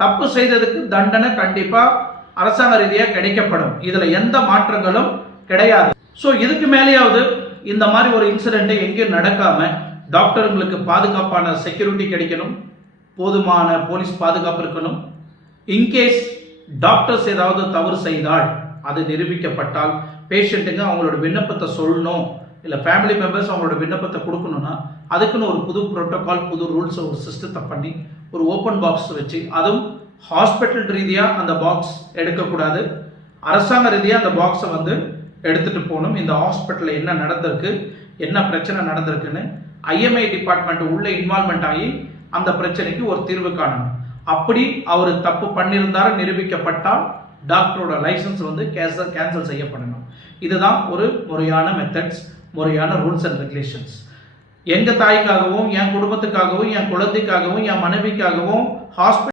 தப்பு செய்ததுக்கு தண்டனை கண்டிப்பா அரசாங்க ரீதியா கிடைக்கப்படும். இதுல எந்த மாற்றங்களும் கிடையாது. சோ இதுக்கு மேலேயாவது இந்த மாதிரி ஒரு இன்சிடென்ட் எங்கேயும் நடக்காம டாக்டர்களுக்கு பாதுகாப்பான செக்யூரிட்டி கிடைக்கணும், போதுமான போலீஸ் பாதுகாப்பு இருக்கணும். இன்கேஸ் டாக்டர்ஸ் ஏதாவது தவறு செய்தால் அது நிரூபிக்கப்பட்டால் பேஷண்ட்டுங்க அவங்களோட விண்ணப்பத்தை சொல்லணும், இல்லை ஃபேமிலி மெம்பர்ஸ் அவங்களோட விண்ணப்பத்தை கொடுக்கணும்னா அதுக்குன்னு ஒரு புது ப்ரோட்டோகால், புது ரூல்ஸ், ஒரு சிஸ்டத்தை பண்ணி ஒரு ஓப்பன் பாக்ஸ் வச்சு, அதுவும் ஹாஸ்பிட்டல் ரீதியாக அந்த பாக்ஸ் எடுக்கக்கூடாது, அரசாங்க ரீதியாக அந்த பாக்ஸை எடுத்துகிட்டு போகணும். இந்த ஹாஸ்பிட்டலில் என்ன நடந்திருக்கு, என்ன பிரச்சனை நடந்திருக்குன்னு ஐஎம்ஐ டிபார்ட்மெண்ட் உள்ள இன்வால்மெண்ட் ஆகி அந்த பிரச்சனைக்கு ஒரு தீர்வு காணணும். அப்படி அவர் தப்பு பண்ணியிருந்தார நிரூபிக்கப்பட்டால் டாக்டரோட லைசன்ஸ் கேன்சல் செய்யப்படணும். இதுதான் ஒரு முறையான மெத்தட்ஸ், முறையான ரூல்ஸ் அண்ட் ரெகுலேஷன்ஸ். எங்க தாய்க்காகவும், என் குடும்பத்துக்காகவும், என் குழந்தைக்காகவும், என் மனைவிக்காகவும் ஹாஸ்பிட்டல்